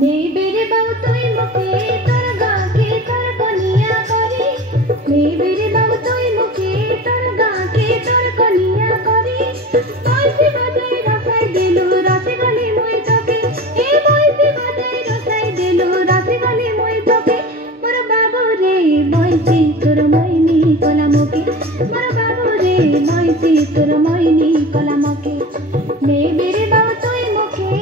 बेरे बाबू तुई मुखे तोर गाके तोर कनिया करी बेरे बाबू तुई मुखे तोर गाके तोर कनिया करी बंसी बजाई रसाई देलु रासे गली मुई तोके ए बंसी बजाई रसाई देलु रासे गली मुई तोके मोर बाबू रे बंसी तोर मोइनी कला मोके मोर बाबू रे बंसी तोर मोइनी कला मोके बेरे बाबू तुई मुखे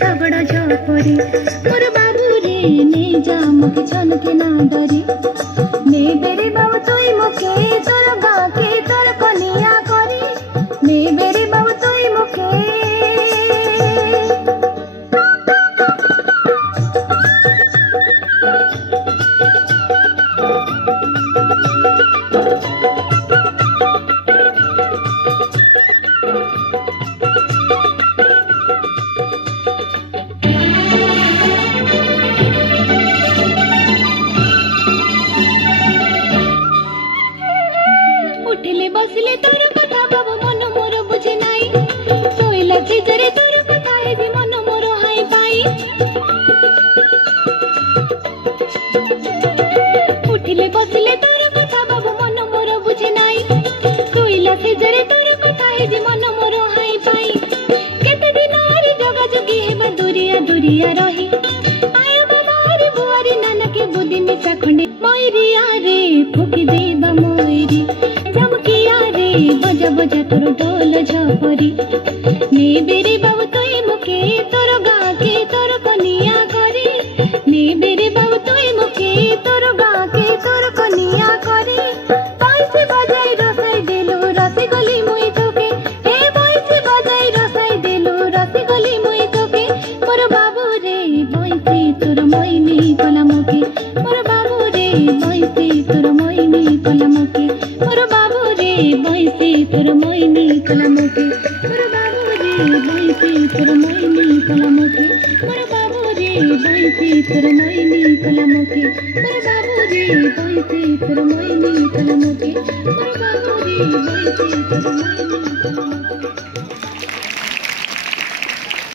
सगड़ झपरी मोर बाबू रे ने जा मुखे छन के ना डरी ने बेरे बाबू तुई मुखे तोर गाके तोर कनिया करी ने बेरे बाबू तुई मुखे बसले तोर कथा बाबू मन मोर बुझे नाई सोइला चिजरे तोर कथा हे मन मोर हाई पाई उठिले बसले तोर कथा बाबू मन मोर बुझे नाई सोइला चिजरे तोर कथा हे मन मोर हाई पाई केते दिन रे जगा जगी हेबा दुरिया दुरिया रही आय बाबा रे बुआरी नाना के बुद्धि मिसा खंडे मोइरिया रे फुकी देबा मोइरी बजा बजा तोर ढोल झपरी ने बेरे बाबू तुई मुखे तोर गाके तोर कनिया करी ने बेरे बाबू तुई मुखे तोर गाके तोर कनिया करी बंसी बजाई रसाई देलु रसी गली मुई तोके ए बंसी बजाई रसाई देलु रसी गली मुई तोके मोर बाबू रे बंसी तोर मोइनी कला मुके मोर बाबू रे बंसी तोर मोइनी कला मुके मोर बाबू रे बंसी तोर मोइनी कला मोके मोर बाबू रे बंसी तोर मोइनी कला मोके मोर बाबू रे बंसी तोर मोइनी कला मोके मोर बाबू रे बंसी तोर मोइनी कला मोके मोर बाबू रे बंसी तोर मोइनी कला